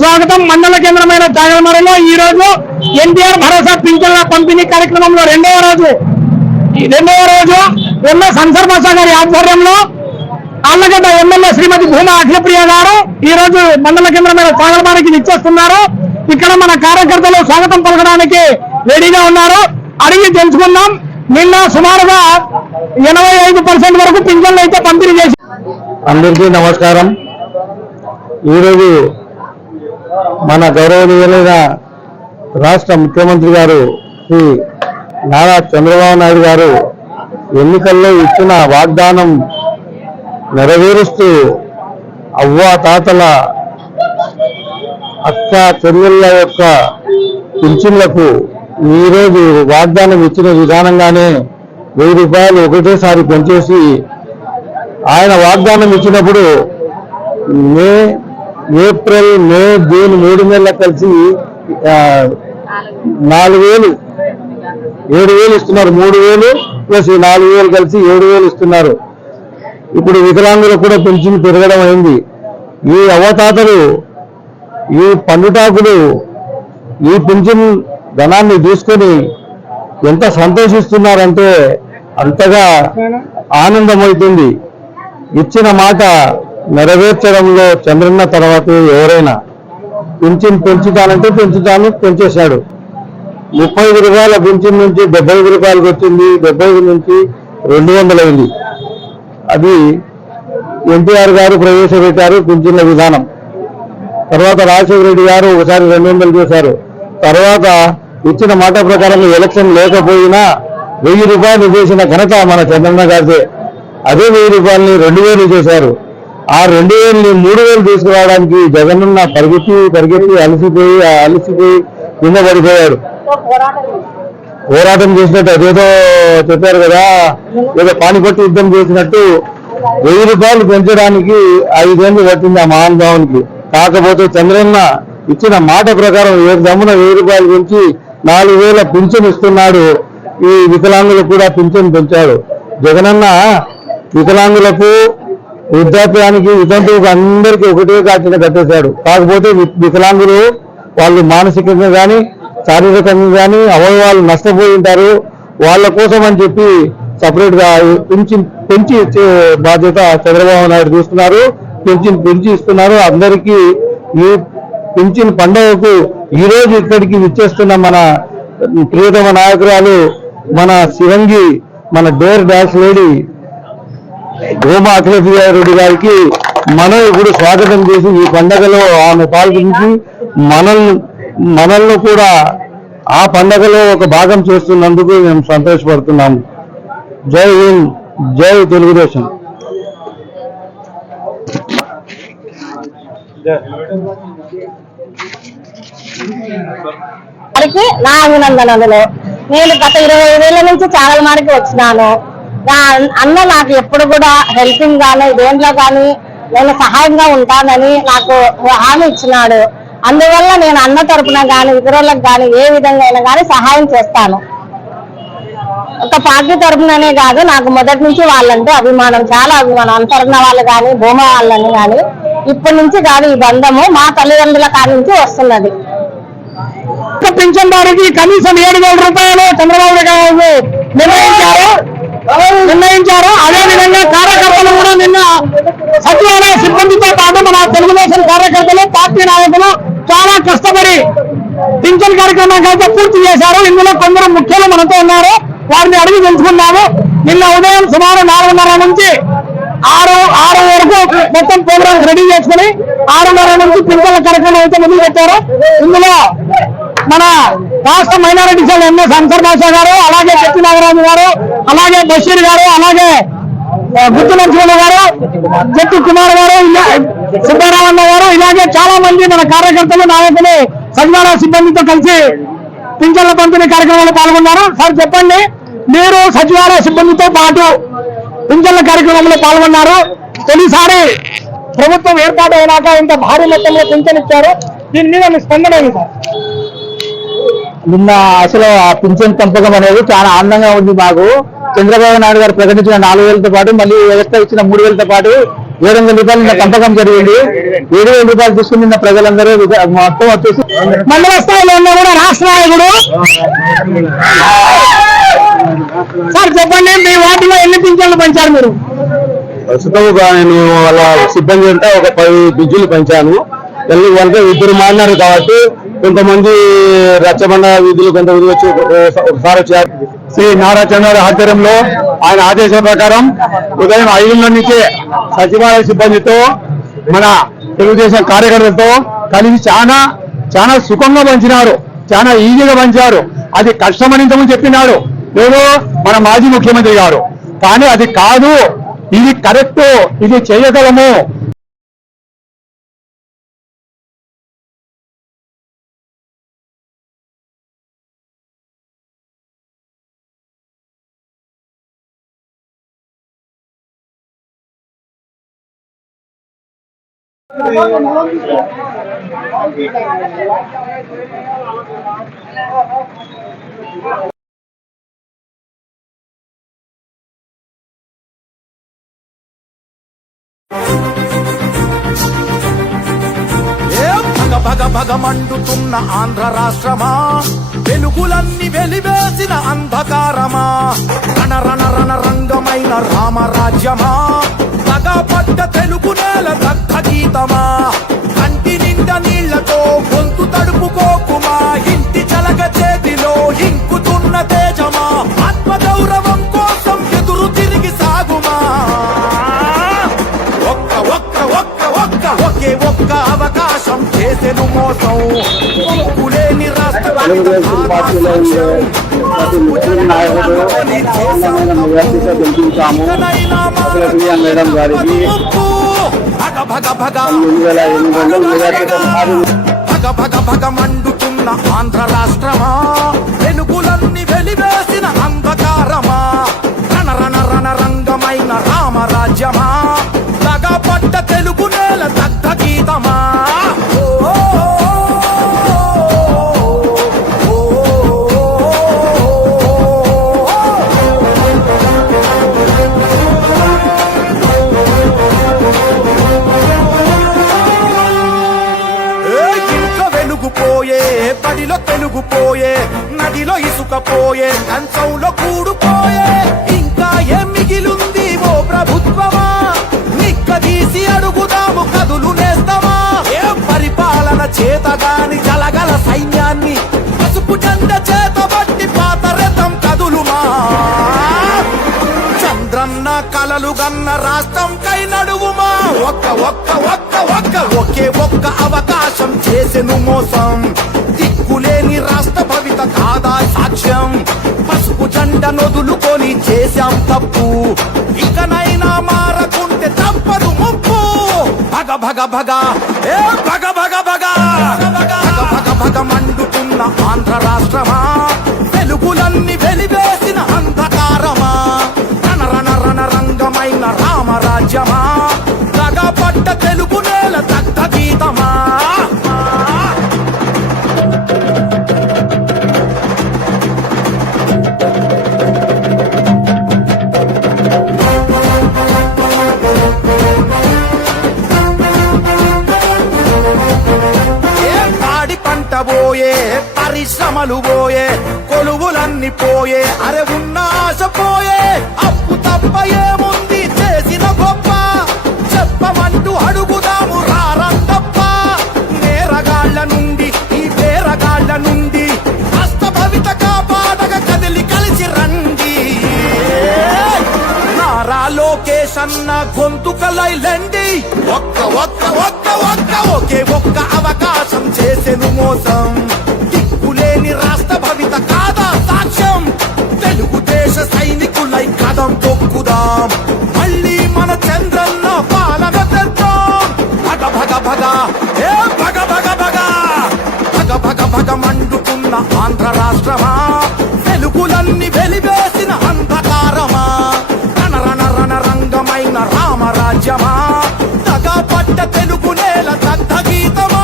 స్వాగతం. మండల కేంద్రమైన జాగలమరలో ఈ రోజు ఎన్టీఆర్ భరోసా పింఛన్ల పంపిణీ కార్యక్రమంలో రెండవ రోజు ఎంఎస్ అన్సర్ బాషా గారి ఆధ్వర్యంలో ఆళ్లగడ్డ ఎమ్మెల్యే శ్రీమతి భూమా అఖిలప్రియ గారు ఈ రోజు మండల కేంద్రమైన జాగలమరకి ఇచ్చేస్తున్నారు. ఇక్కడ మన కార్యకర్తలు స్వాగతం పలకడానికి రెడీగా ఉన్నారు. అడిగి తెలుసుకుందాం. నిన్న సుమారుగా 85% వరకు పింఛన్లు అయితే పంపిణీ చేసి. అందరికీ నమస్కారం. ఈరోజు మన గౌరవనీయులైన రాష్ట్ర ముఖ్యమంత్రి గారు శ్రీ నారా చంద్రబాబు నాయుడు గారు ఎన్నికల్లో ఇచ్చిన వాగ్దానం నెరవేరుస్తూ అవ్వ తాతల అక్క చెల్లెళ్ళ యొక్క పింఛన్లకు ఈరోజు వాగ్దానం ఇచ్చిన విధానంగానే 1000 రూపాయలు ఒకటేసారి పెంచేసి ఆయన వాగ్దానం ఇచ్చినప్పుడు ఏప్రిల్ మే జూన్ 3 నెలలు కలిసి 4000 7,000 ఇస్తున్నారు. 3,000 ప్లస్ 4,000 కలిసి 7,000 ఇస్తున్నారు. ఇప్పుడు వికలాంగులకు కూడా పెన్షన్ పెరగడం అయింది. ఈ అవతాతలు ఈ పండుటాకులు ఈ పెన్షన్ ధనాన్ని తీసుకొని ఎంత సంతోషిస్తున్నారంటే అంతగా ఆనందమవుతుంది. ఇచ్చిన మాట నెరవేర్చడంలో చంద్రన్న తర్వాత ఎవరైనా పింఛన్ పెంచుతానంటే పెంచేశాడు. 35 రూపాయల పింఛన్ నుంచి 75 రూపాయలకు వచ్చింది. 75 నుంచి 200 అయింది. అది ఎన్టీఆర్ గారు ప్రవేశపెట్టారు పింఛన్ల విధానం. తర్వాత రాజశేఖర రెడ్డి గారు ఒకసారి 200 చేశారు. తర్వాత ఇచ్చిన మాట ప్రకారం ఎలక్షన్ లేకపోయినా 1000 రూపాయలు చేసిన ఘనత మన చంద్రన్న గారిదే. అదే 1000 రూపాయలని 2000 చేశారు. ఆ 2000ని 3000 తీసుకురావడానికి జగనన్న పరిగెత్తి అలసిపోయి కింద పడిపోయాడు. పోరాటం చేసినట్టు అదేదో చెప్పారు కదా, ఏదో పానిపట్టు యుద్ధం చేసినట్టు 1000 రూపాయలు పెంచడానికి 5 ఏళ్ళు పట్టింది ఆ మహానుభావునికి. కాకపోతే చంద్రన్న ఇచ్చిన మాట ప్రకారం 7 దమ్మున 1000 రూపాయలు పెంచి 4,000 పింఛన్ ఇస్తున్నాడు. ఈ వికలాంగులకు కూడా పింఛన్ పెంచాడు. జగనన్న వికలాంగులకు వృద్ధాప్యానికి వితంతువుకు అందరికీ ఒకటే కాచిన కట్టేశాడు. కాకపోతే వికలాంగులు వాళ్ళు మానసికంగా కానీ శారీరకంగా కానీ అవయవాలు నష్టపోయి ఉంటారు. వాళ్ళ కోసం అని చెప్పి సపరేట్ గా పెంచి ఇచ్చే బాధ్యత చంద్రబాబు నాయుడు తీసుకున్నారు. పెంచి ఇస్తున్నారు. అందరికీ ఈ పింఛన్ పండుగకు ఈ రోజు ఇక్కడికి విచ్చేస్తున్న మన ప్రియతమ నాయకురాలు మన శివంగి, మన door dash lady Bhuma Akhilapriya Reddy గారికి మనం ఇప్పుడు స్వాగతం చేసి ఈ పండగలో ఆమె పాల్గొంచి మనల్ని కూడా ఆ పండగలో ఒక భాగం చేస్తున్నందుకు మేము సంతోషపడుతున్నాము. జై హింద్, జై తెలుగుదేశం. నా అభినందనలు. నేను గత 20 ఏళ్ల నుంచి చాగలమరకి వచ్చినాను. అన్న నాకు ఎప్పుడు కూడా హెల్పింగ్ గానీ దేంట్లో కానీ నేను సహాయంగా ఉంటానని నాకు హామీ ఇచ్చినాడు. అందువల్ల నేను అన్న తరపున కానీ ఇతరులకు కానీ ఏ విధంగా అయినా కానీ సహాయం చేస్తాను. ఒక పార్టీ తరపుననే కాదు, నాకు మొదటి నుంచి వాళ్ళంటే అభిమానం, చాలా అభిమానం. అంతరున్న వాళ్ళు కానీ భూమా వాళ్ళని కానీ ఇప్పటి నుంచి కాదు, ఈ బంధము మా తల్లిదండ్రుల కాడి నుంచి వస్తున్నది. పింఛన్దారికి కనీసం 7,000 రూపాయలు చంద్రబాబు గారు నిర్ణయించారు. అదేవిధంగా కార్యకర్తలు కూడా నిన్న సచివాలయ సిబ్బందితో పాటు మన తెలుగుదేశం కార్యకర్తలు పార్టీ నాయకులు చాలా కష్టపడి పింఛన్ కార్యక్రమాన్ని అయితే పూర్తి చేశారు. ఇందులో కొందరు ముఖ్యులు మనతో ఉన్నారు. వారిని అడిగి తెలుసుకున్నాము. నిన్న ఉదయం సుమారు 4:30 నుంచి 6 వరకు మొత్తం ప్రోగ్రామ్ రెడీ చేసుకుని 6:30 నుంచి పింఛన్ల కార్యక్రమం అయితే మొదలు పెట్టారు. ఇందులో మన రాష్ట్ర మైనారిటీ సెల్ ఎంఎస్ అన్సర్ బాషా గారు, అలాగే చెట్టి నాగరాజు గారు, అలాగే బషీర్ గారు, అలాగే గుత్తి నరసింహ గారు, చెట్టి కుమార్ గారు, సుబ్బారావన్న గారు, ఇలాగే చాలా మంది మన కార్యకర్తలు నాయకులు సచివాలయ సిబ్బందితో కలిసి పింఛన్ల పంపిణీ కార్యక్రమంలో పాల్గొన్నారు. సార్ చెప్పండి, మీరు సచివాలయ సిబ్బందితో పాటు పింఛన్ల కార్యక్రమంలో పాల్గొన్నారు. తొలిసారి ప్రభుత్వం ఏర్పాటు అయినాక ఇంత భారీ మొత్తంలో పింఛన్ ఇచ్చారు. దీని మీద మీ స్పందన ఏంటి సార్? నిన్న అసలు ఆ పింఛన్ పెంపకం అనేది చాలా ఆనందంగా ఉంది మాకు. చంద్రబాబు నాయుడు గారు ప్రకటించిన 4,000తో పాటు మళ్ళీ వ్యవస్థ ఇచ్చిన 3,000తో పాటు 700 పంపకం జరిగింది. 7,000 రూపాయలు తీసుకుని నిన్న ప్రజలందరూ మొత్తం వచ్చేసి మండల స్థాయిలో ఉన్న కూడా రాష్ట్ర నాయకుడు. సార్ చెప్పండి, మీ వార్డులో ఎన్ని పింఛన్లు పెంచారు మీరు? ప్రస్తుతం నేను వాళ్ళ సిబ్బంది అంటే ఒక 10 పింఛన్లు పెంచాను. వాళ్ళకి 2 మారినారు కాబట్టి కొంతమంది రచ్చబండ వీధులు కొంత వచ్చి ఒకసారి వచ్చారు. శ్రీ నారా చంద్రబాబు ఆధ్వర్యంలో ఆయన ఆదేశాల ప్రకారం ఉదయం 5 నుంచే సచివాలయ సిబ్బందితో మన తెలుగుదేశం కార్యకర్తలతో కలిసి చాలా సుఖంగా పంచినారు, చాలా ఈజీగా పంచారు. అది కష్టమని ఇంతకుముందు చెప్పినాడు నేను మన మాజీ ముఖ్యమంత్రి గారు, కానీ అది కాదు, ఇది కరెక్ట్, ఇది చేయగలము. భగ భగ మండుతున్న ఆంధ్ర రాష్ట్రమా, వెలుగులన్నీ వెలివేసిన అంధకారమా, రణ రణ రణ రంగమైన రామరాజ్యమా, పగపడ్డ తెలుగు నేల దగ్ధ గీతమా, కంటి నిండా నీళ్లతో గొంతు తడుపుకోకుమా, ఇంటి చలగ చేతిలో ఇంకుతున్న తేజమా, ఆత్మగౌరవం కోసం ఎదురు తిరిగి సాగుమా, ఒకే ఒక్క అవకాశం చేసెను మోసం, దిక్కులేని రాష్ట్ర మేడం గారికి భగ భగ భగ మండుతున్న ఆంధ్ర రాష్ట్రమా, వెలుగులన్నీ వెలివేసిన అంధకారమా, రణ రణ రణ రంగమైన రామరాజ్యమా, పడ్డ తెలుగు నేల దగ్ధ గీతమా. ఇంట్లో వెలుగుపోయే, బడిలో తెలుగుపోయే, నదిలో ఇసుకపోయే, కంచంలో కూడుపోయే, ఇంకా ఏం మిగిలుంది ఓ ప్రభుత్వమా, తీసి అడుగుదాము కదులు నేస్తామా, ఏ పరిపాలన చేతగాని జలగల సైన్యాన్ని పసుపు జెండ చేతబట్టి పాతరథం కదులుమా, చంద్రన్న కలలు గన్న రాష్ట్రం కై నడువుమా, ఒకే ఒక్క అవకాశం చేసెను మోసం, దిక్కులేని రాష్ట్ర భవిత కాదా సాక్ష్యం, పసుపు జెండ నొదులుకొని చేశాం తప్పు, ఇకనైనా మారకుంటే తప్పదు ముప్పు, భగ భగ భగ ఏ భగ భగ భగ భగ భగ మండుతున్న ఆంధ్ర రాష్ట్రమా, వెలుగులన్నీ వెలివేసిన అంధకారమా, రణ రణ రణ రంగమైన రామరాజ్యమా, పడ్డ తెలుగు నేల దగ్ధ గీతమా. పోయే పరిశ్రమలు పోయే, కొలువులన్నీ పోయే, అరే ఉన్న ఆశ పోయే, అప్పు తప్ప ఏముంది చేసిన గొప్ప, చెప్పమంటూ అడుగుదాము రారందప్ప, నేరగాళ్ల నుండి ఈ పేరగాళ్ల నుండి హస్త భవిత కాపాడగ కదిలి కలిసి రండి, నారా లోకేష్ అన్న గొంతుకలైలండి, ఒకే ఒక్క అవకాశం చేసెను మోసం, దిక్కులేని రాష్ట్ర భవిత కాదా సాక్ష్యం, తెలుగుదేశ సైనికులై కదం తొక్కుదాం, మళ్ళీ మన చంద్రన్న పాలన తెద్దాం, భగ భగ భగ ఏ భగ భగ భగ భగ భగ భగ మండుతున్న ఆంధ్ర రాష్ట్రమా, వెలుగులన్నీ వెలివేసిన అంధకారమా, రణ రణ రణ రంగమైన రామరాజ్యమా, పడ్డ తెలుగు నేల దగ్ధ గీతమా.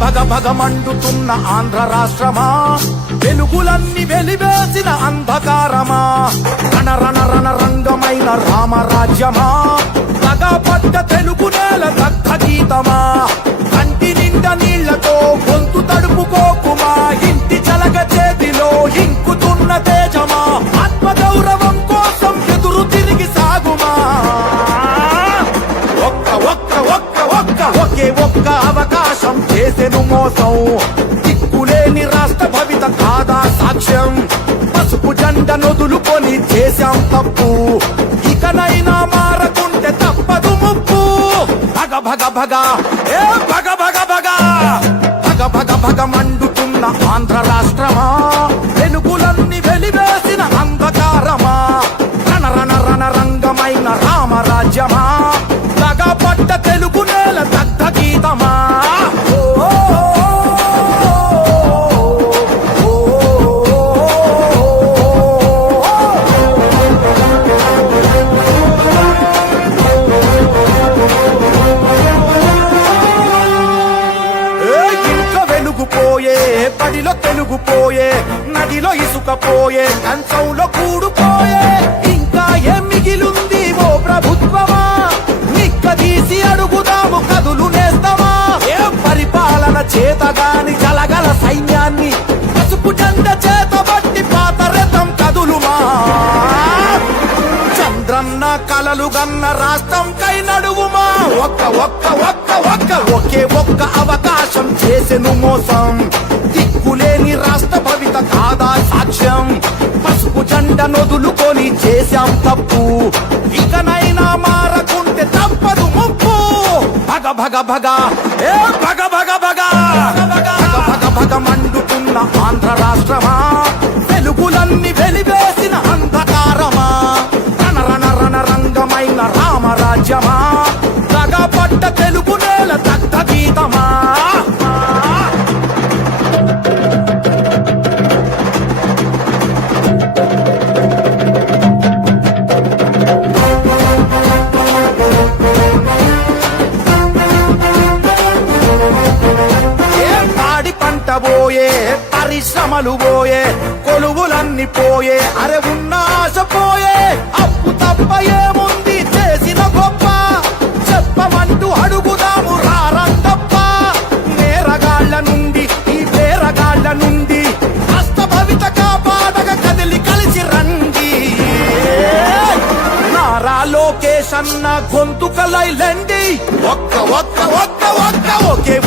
భగ భగ మండుతున్న ఆంధ్ర రాష్ట్రమా, వెలుగులన్నీ వెలివేసిన అంధకారమా, రణ రణ రణ రంగమైన రామరాజ్యమా, పగపడ్డ తెలుగు నేల దగ్ధ గీతమా, కంటి నిండా నీళ్లతో గొంతు తడుపుకోకుమా, ఇంటి చలగ చేతిలో ఇంకుతున్న తేజమా, ఆత్మగౌరవం కోసం ఎదురు తిరిగి సాగుమా, ఒకే ఒక్క అవకాశం చేసెను మోసం, దిక్కులేని రాష్ట్ర భవిత కాదా సాక్ష్యం, పసుపు జెండ నొదులుకొని చేశాం తప్పు, ఇకనైనా మారకుంటే తప్పదు ముప్పు, భగ భగ భగ ఏ భగ భగ భగ భగ భగ భగ మండుతున్న ఆంధ్ర రాష్ట్రమా, వెలుగులన్నీ వెలివేసిన అంధకారమా, రణ రణ రణ రంగమైన రామరాజ్యమా, పడ్డ తెలుగు నేల దగ్ధ గీతమా, ఇంట్లో వెలుగుపోయే, బడిలో తెలుగుపోయే, నదిలో ఇసుకపోయే, కంచంలో కూడుపోయే, ఇంకా ఏం మిగిలుంది ఓ ప్రభుత్వమా, తీసి అడుగుదాము కదులు నేస్తామా, ఏ పరిపాలన చేతగాని జలగల సైన్యాన్ని పసుపు జెండ చేతబట్టి పాత రథం కదులుమా, చంద్రన్న కలలు గన్న రాష్ట్రం కై నడువుమా, ఒకే ఒక్క అవకాశం చేసెను మోసం, దిక్కులేని రాష్ట్ర భవిత కాదా సాక్ష్యం, పసుపు జెండ నొదులుకొని చేశాం తప్పు, ఇకనైనా మారకుంటే తప్పదు ముప్పు, భగ భగ భగ ఏ భగ భగ భగ భగ భగ భగ మండుతున్న ఆంధ్ర రాష్ట్రమా, వెలుగులన్నీ వెలివేసిన అంధకారమా, రణ రణ రణ రంగమైన రామరాజ్యమా, పడ్డ తెలుగు నేల దగ్ధ గీతమా, పోయే పరిశ్రమలు పోయే, కొలువులన్నీ పోయే, అరే ఉన్న ఆశ పోయే, అప్పు తప్ప ఏముంది చేసిన గొప్ప, చెప్పమంటూ అడుగుదాము రారందప్ప, నేరగాళ్ల నుండి ఈ పేరగాళ్ల నుండి హస్త భవిత కాపాడగ కదిలి కలిసి రండి, నారా లోకేష్ అన్న గొంతుకలైలండి, ఒకే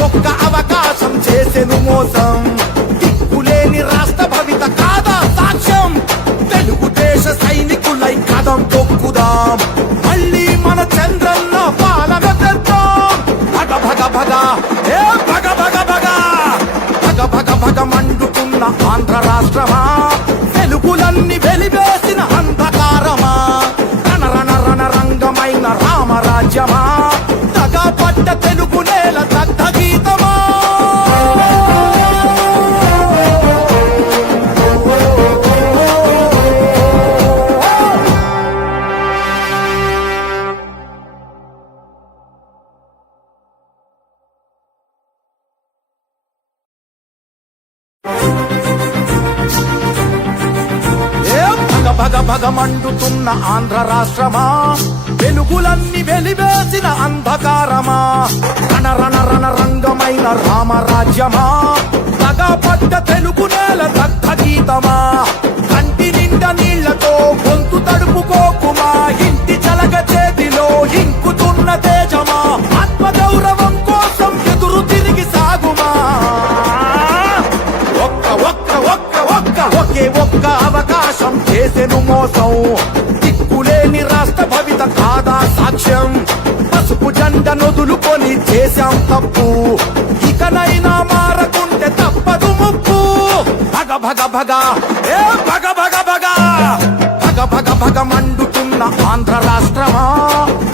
ఒక్క అవకాశం చేసెను మోసం, దిక్కులేని రాష్ట్ర భవిత కాదా సాక్ష్యం, తెలుగుదేశ సైనికులై కదం తొక్కుదాం, మళ్ళీ మన చంద్రన్న పాలన తెద్దాం, భగ భగ భగ ఏ భగ భగ భగ భగ భగ భగ మండుతున్న ఆంధ్ర రాష్ట్రమా, వెలుగులన్నీ వెలివేసిన అంధకారమా, రణ రణ రణ రంగమైన రామరాజ్యమా, పడ్డ తెలుగు నేల దగ్ధ గీతమా, భగ భగ మండుతున్న ఆంధ్ర రాష్ట్రమా, వెలుగులన్నీ వెలివేసిన అంధకారమా, రణ రణ రణ రంగమైన రామరాజ్యమా, పగపడ్డ తెలుగు నేల దగ్ధ గీతమా, కంటి నిండా నీళ్లతో గొంతు తడుపుకోకుమా, ఇంటి చలగ చేతిలో ఇంకుతున్న తేజమా, ఆత్మగౌరవం కోసం ఎదురు తిరిగి సాగుమా, ఒకే ఒక్క అవకాశం చేసెను మోసం, దిక్కులేని రాష్ట్ర భవిత కాదా సాక్ష్యం, పసుపు జెండ నొదులుకొని చేశాం తప్పు, ఇకనైనా మారకుంటే తప్పదు ముప్పు, భగ భగ భగ ఏ భగ భగ భగ భగ భగ భగ మండుతున్న ఆంధ్ర రాష్ట్రమా,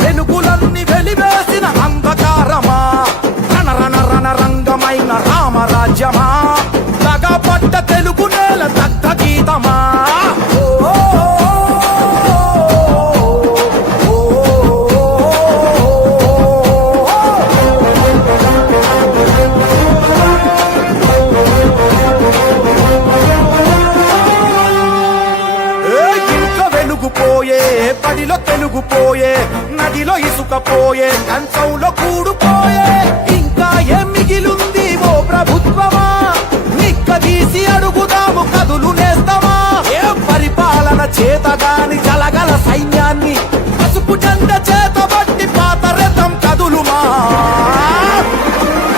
వెలుగులన్నీ వెలివేసిన అంధకారమా, రణ రణ రణ రంగమైన రామరాజ్యమా, పడ్డ తెలుగు నేల దగ్ధ గీతమా, పోయే, పడిలో తెలుగుపోయే, నదిలో ఇసుకపోయే, కంచంలో కూడుపోయే. ఇంకా ఏం మిగిలుంది ఓ ప్రభుత్వమా? నిక్కదీసి అడుగుదాము కదులు నేస్తమా? ఏ పరిపాలన చేతగాని జలగల సైన్యాన్ని పసుపు జెండ చేతబట్టి పాత రథం కదులుమా?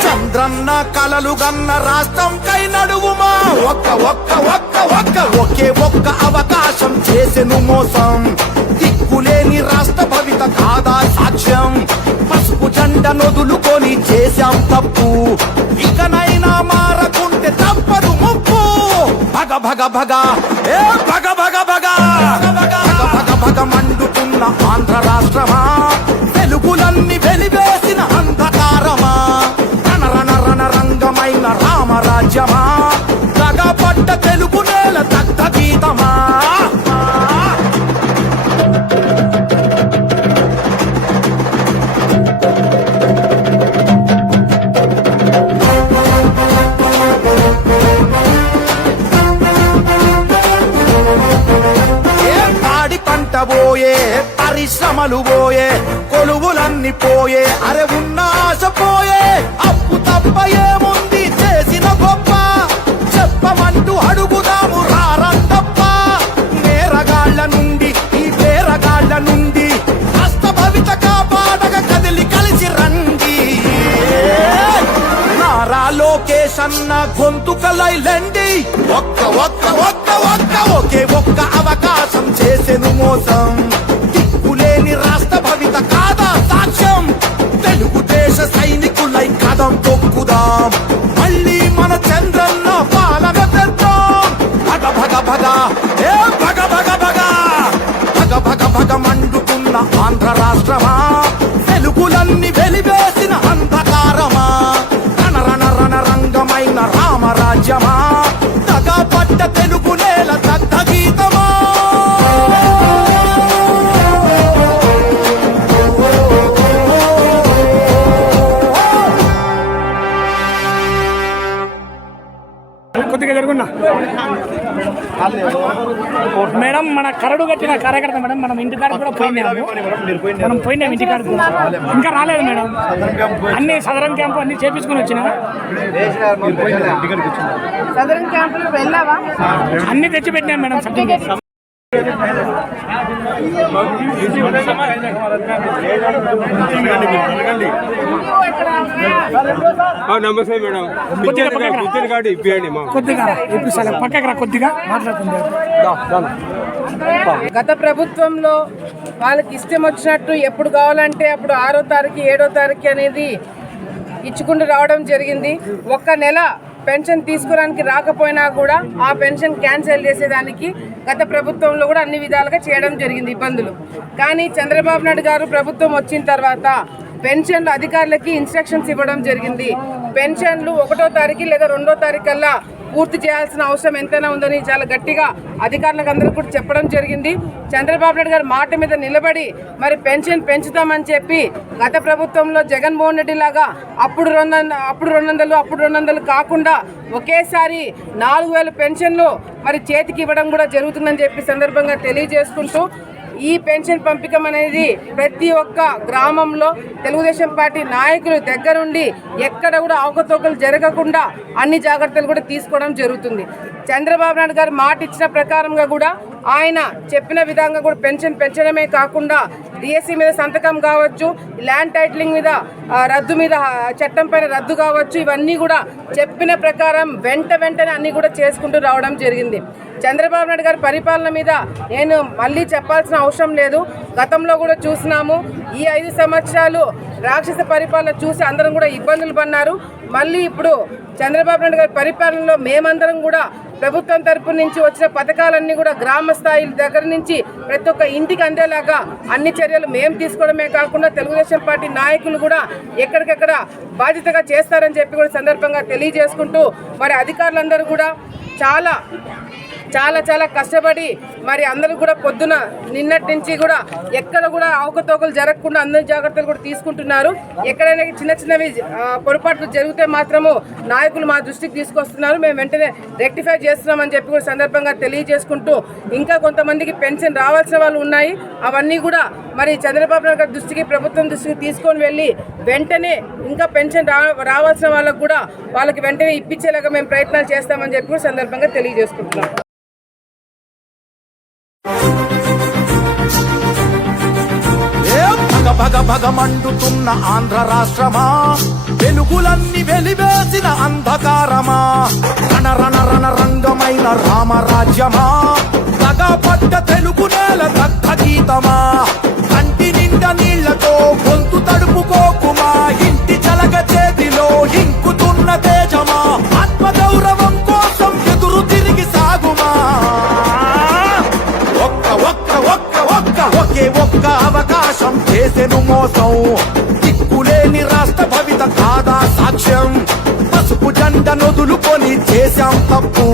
చంద్రన్న కలలు గన్న రాష్ట్రంకై నడువుమా? ఒకే ఒక్క అవకాశం చేసెను మోసం. దిక్కులేని రాష్ట్ర భవిత కాదా సాక్ష్యం? పసుపు జెండ నొదులుకొని చేశాం తప్పు, ఇకనైనా మారకుంటే తప్పదు ముప్పు. భగ భగ భగ ఏ భగ భగ భగ భగ భగ మండుతున్న ఆంధ్ర రాష్ట్రమా, వెలుగులన్నీ వెలివేసిన అంధకారమా, రణ రణ రంగమైన రామరాజ్యమా, దగపడ్డ తెలుగు నేల దగ్ధ గీతమా. పోయే పరిశ్రమలు పోయే, కొలువులన్నీ పోయే, అరే ఉన్న ఆశ పోయే. అప్పు తప్ప ఏముంది చేసిన గొప్ప? చెప్పమంటూ అడుగుదాము రారంతప్ప. నేరగాళ్ల నుండి ఈ పేరగాళ్ల నుండి రాష్ట్ర భవిత కాపాడగ కదిలి కలిసి రండి. నారా లోకేష్ అన్న గొంతుకలైలండి. ఒకే ఒక్క అవకాశం చేసెను మోసం. దిక్కులేని రాష్ట్ర భవిత కాదా సాక్ష్యం? తెలుగుదేశ సైనికులై కదం తొక్కుదాం, మళ్ళీ మన చంద్రన్న పాలన తెద్దాం. భగ భగ భగ ఏ భగ భగ భగ భగ భగ భగ మండుతున్న ఆంధ్ర రాష్ట్రమా, వెలుగులన్నీ వెలివేసిన అంధకారమా, రణ రణ రణ రంగమైన రామరాజ్యమా, దగపడ్డ తెలుగు నేల దగ్ధ గీతమా. కొద్దిగా జరుగున్నా మేడం, మన కరడు కట్టిన కార్యకర్త మేడం, మనం ఇంటికాడికి కూడా పోయినాము ఇంటికాడికి కూడా. ఇంకా రాలేదు మేడం, అన్ని సదరం క్యాంపు అన్ని చేపించుకుని వచ్చినా. సదరన్ క్యాంపులో వెళ్ళావా? అన్ని తెచ్చి పెట్టినాం మేడం. నమస్తే మేడం, కొద్దిగా పక్కకి రా, కొద్దిగా మాట్లాడుతుంది. గత ప్రభుత్వంలో వాళ్ళకి ఇష్టం వచ్చినట్టు ఎప్పుడు కావాలంటే అప్పుడు 6వ తారీఖు 7వ తారీఖు అనేది ఇచ్చుకుంటూ రావడం జరిగింది. ఒక్క నెల పెన్షన్ తీసుకోవడానికి రాకపోయినా కూడా ఆ పెన్షన్ క్యాన్సిల్ చేసేదానికి గత ప్రభుత్వంలో కూడా అన్ని విధాలుగా చేయడం జరిగింది ఇబ్బందులు. కానీ చంద్రబాబు నాయుడు గారు ప్రభుత్వం వచ్చిన తర్వాత పెన్షన్లు అధికారులకి ఇన్స్ట్రక్షన్స్ ఇవ్వడం జరిగింది. పెన్షన్లు 1వ తారీఖు లేదా 2వ తారీఖు కల్లా పూర్తి చేయాల్సిన అవసరం ఎంతైనా ఉందని చాలా గట్టిగా అధికారులకు అందరూ కూడా చెప్పడం జరిగింది. చంద్రబాబు నాయుడు గారు మాట మీద నిలబడి మరి పెన్షన్ పెంచుతామని చెప్పి గత ప్రభుత్వంలో జగన్మోహన్ రెడ్డి లాగా అప్పుడు 200 కాకుండా ఒకేసారి 4000 పెన్షన్లు మరి చేతికి ఇవ్వడం కూడా జరుగుతుందని చెప్పి సందర్భంగా తెలియజేసుకుంటూ, ఈ పెన్షన్ పంపకం అనేది ప్రతి ఒక్క గ్రామంలో తెలుగుదేశం పార్టీ నాయకులు దగ్గరుండి ఎక్కడ కూడా అవకతవకలు జరగకుండా అన్ని జాగ్రత్తలు కూడా తీసుకోవడం జరుగుతుంది. చంద్రబాబు నాయుడు గారు మాట ఇచ్చిన ప్రకారంగా కూడా ఆయన చెప్పిన విధంగా కూడా పెన్షన్ పెంచడమే కాకుండా డిఎస్సి మీద సంతకం కావచ్చు, ల్యాండ్ టైటిలింగ్ మీద రద్దు మీద చట్టం పైన రద్దు కావచ్చు, ఇవన్నీ కూడా చెప్పిన ప్రకారం వెంటనే అన్నీ కూడా చేసుకుంటూ రావడం జరిగింది. చంద్రబాబు నాయుడు గారి పరిపాలన మీద నేను మళ్ళీ చెప్పాల్సిన అవసరం లేదు. గతంలో కూడా చూసినాము. ఈ 5 సంవత్సరాలు రాక్షస పరిపాలన చూసి అందరం కూడా ఇబ్బందులు పడినారు. మళ్ళీ ఇప్పుడు చంద్రబాబు నాయుడు గారి పరిపాలనలో మేమందరం కూడా ప్రభుత్వం తరపు నుంచి వచ్చిన పథకాలన్నీ కూడా గ్రామ స్థాయి దగ్గర నుంచి ప్రతి ఒక్క ఇంటికి అందేలాగా అన్ని చర్యలు మేము తీసుకోవడమే కాకుండా తెలుగుదేశం పార్టీ నాయకులు కూడా ఎక్కడికెక్కడ బాధ్యతగా చేస్తారని చెప్పి కూడా సందర్భంగా తెలియజేసుకుంటూ, మరి అధికారులందరూ కూడా చాలా చాలా చాలా కష్టపడి మరి అందరూ కూడా పొద్దున నిన్నటి నుంచి కూడా ఎక్కడ కూడా అవకతవకలు జరగకుండా అందరి జాగ్రత్తలు కూడా తీసుకుంటున్నారు. ఎక్కడైనా చిన్నవి పొరపాట్లు జరిగితే మాత్రము నాయకులు మా దృష్టికి తీసుకొస్తున్నారు. మేము వెంటనే రెక్టిఫై చేస్తున్నామని చెప్పి కూడా సందర్భంగా తెలియజేసుకుంటూ, ఇంకా కొంతమందికి పెన్షన్ రావాల్సిన వాళ్ళు ఉన్నాయి. అవన్నీ కూడా మరి చంద్రబాబు నాయుడు గారి దృష్టికి, ప్రభుత్వం దృష్టికి తీసుకొని వెళ్ళి వెంటనే ఇంకా పెన్షన్ రావాల్సిన వాళ్ళకు కూడా వాళ్ళకి వెంటనే ఇప్పించేలాగా మేము ప్రయత్నాలు చేస్తామని చెప్పి కూడా సందర్భంగా తెలియజేసుకుంటున్నాం. భగ భగ మండుతున్న ఆంధ్ర రాష్ట్రమా, వెలుగులన్నీ వెలివేసిన అంధకారమా, రణ రణ రణ రంగమైన రామరాజ్యమా, తగపడ్డ తెలుగు నేల దగ్ధ గీతమా, కంటి నిండా నీళ్లతో గొంతు తడుపుకోకుమా, ఇంటి చలక చేతిలో ఇంకుతున్న తేజమా, ఆత్మగౌరవం కోసం ఎదురు తిరిగి సాగుమా, ఒకే ఒక్క అవకాశం చేసెను మోసం, దిక్కులేని రాష్ట్ర భవిత కాదా సాక్ష్యం, పసుపు జెండ నొదులుకొని చేశాం తప్పు,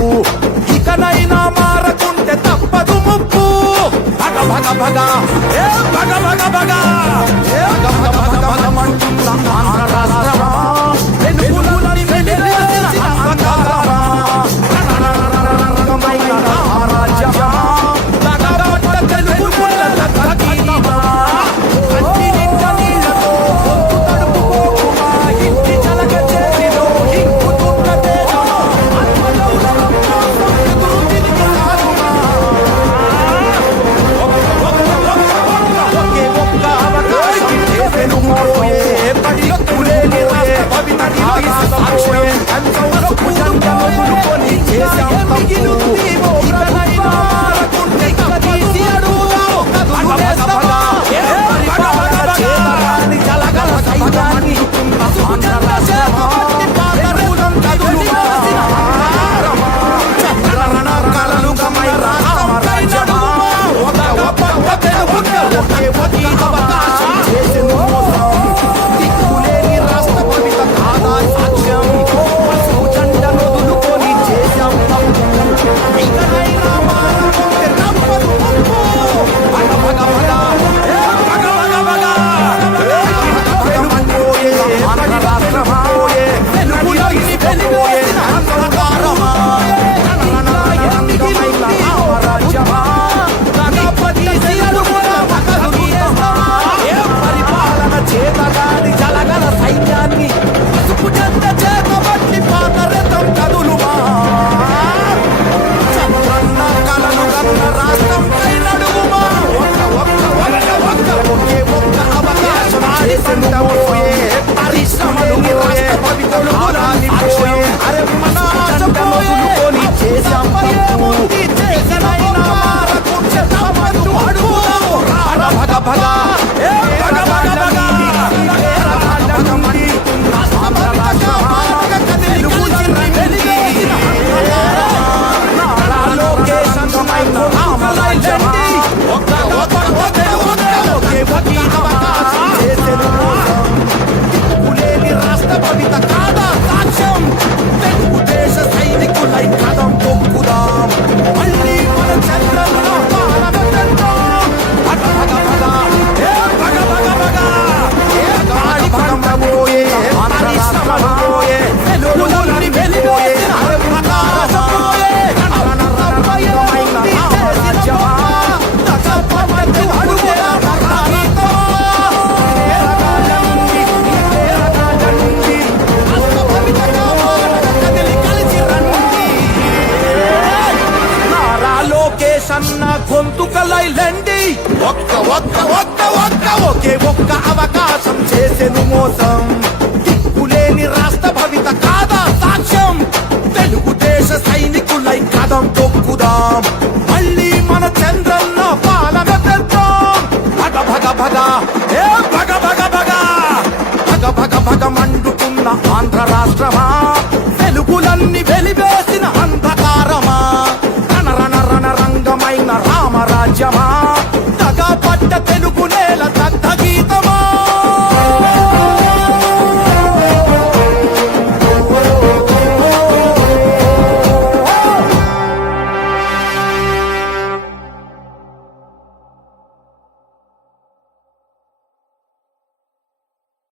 ఇకనైనా మారకుంటే తప్పదు ముప్పు. భగ భగ భగ ఏ భగ భగ భగ ఏ భగ భగ భగ మంటున్న ఆంధ్ర రాష్ట్రమా, వెలుగులని వెలివేసిన అంధకారమా, రణరణరణరణమైన రామరాజ్యమా, తగపడ్డ తెలుగు నేల దగ్ధ గీతమా, కంటి నిండా నీళ్లతో గొంతు తడుపుకోకుమా, ఇంటి చలక చేతిలో ఇంకుతున్న తేజమా, ఆత్మగౌరవం కోసం ఎదురు తిరిగి సాగుమా, ఒకే ఒక్క అవకాశం చేసెను మోసే, దిక్కులేని రాష్ట్ర భవిత కాదా సాక్ష్యం, పసుపు జెండ నొదులుకొని చేశాం తప్పు, ఇకనైనా మారకుంటే తప్పదు ముప్పు. పరిపాలన చేతగాని జలగల సైన్యాన్ని ఆంధ్ర రాష్ట్రమా, వెలుగులం కదులుమా, చంద్రరణ కలలుగమైన రామరాజ్యమా, ఒకే ఒక్క అవకాశం చేసెను మోసం, దిక్కులేని రాష్ట్ర భవిత కాదా సాక్ష్యం, పసుపు జెండ నొదులుకొని చేశాం తప్పు, ఇకనైనా మారకుంటే తప్పదు ముప్పు. భగ భగ భగ ఏ భగ భగ భగ వెలుగుపోయే ఆంధ్ర రాష్ట్రమా, వెలుగులని వెలివేసిన అంధకారమా, రణరణరణరంగమైన రామరాజ్యమా, తగపడ్డ తెలుగు నేల దగ్ధ గీతమా, ఏ పరిపాలన చేతగాని జలగల సైన్యాన్ని పసుపు జెండ చేతబట్టి పాత రథం కదులుమా, చంద్రన్న కలలు కన్న రాష్ట్రం పై నడుగుమా, ఒకే ఒక్క అవకాశం చేసెను మోసే, పరిశ్రమలు రాష్ట్ర భవితలు రాలిపోయే, అరే మన ఆశపోయే చేశాం తప్పు, ఇకనైనా మారకుంటే తప్పదు అడుగు. భగ భగ భగ ఏ భగ భగ భగ ఏరగాళ్ళ నుండి రాష్ట్ర రాష్ట్రమా, వెలుగులని వెలివేసిన అంధకారమా, నారా లోకేశ్ అందమైన రామరాజ్యమా, ఒకే ఒక్క అవకాశం చేసెను మోసం, దిక్కులేని రాష్ట్ర భవిత కాదా సాక్ష్యం, తెలుగుదేశ సైనికులై కదం తొక్కుదాం, మళ్ళీ మన చంద్రన్న పాలన తెద్దాం. భగ భగ భగ ఏ భగ భగ భగ ఏ గాలి పడబోయే పరిశ్రమలోయే, వెలుగులని వెలివేసిన అంధకారమోయే, రణరణరణమైన రామరాజ్యమా, తగపడ్డ తెలుగు నేల దగ్ధ గీతమా, ఏరగాళ్ళ నుండి రాష్ట్ర భవిత కావాలని కదిలి కలిసి రండి. నారా లోకేశ్ అన్న గొంతుకలై లెండి, ఒక్క ఒక్క ఒక్క ఒక్క ఒకే ఒక్క అవకాశం చేసెను మోసం, దిక్కులేని రాష్ట్ర భవిత కాదా సాక్ష్యం, తెలుగుదేశ సైనికులై కదం తొక్కుదాం, మళ్ళీ మన చంద్రన్న పాలన తెద్దాం. భగ భగ భగ ఏ భగ భగ భగ భగ భగ భగ మండుతున్న ఆంధ్ర రాష్ట్రమా, వెలుగులన్నీ వెలివేసిన అంధకారమా, రణరణరణరంగమైన రామరాజ్యమా, తగపడ్డ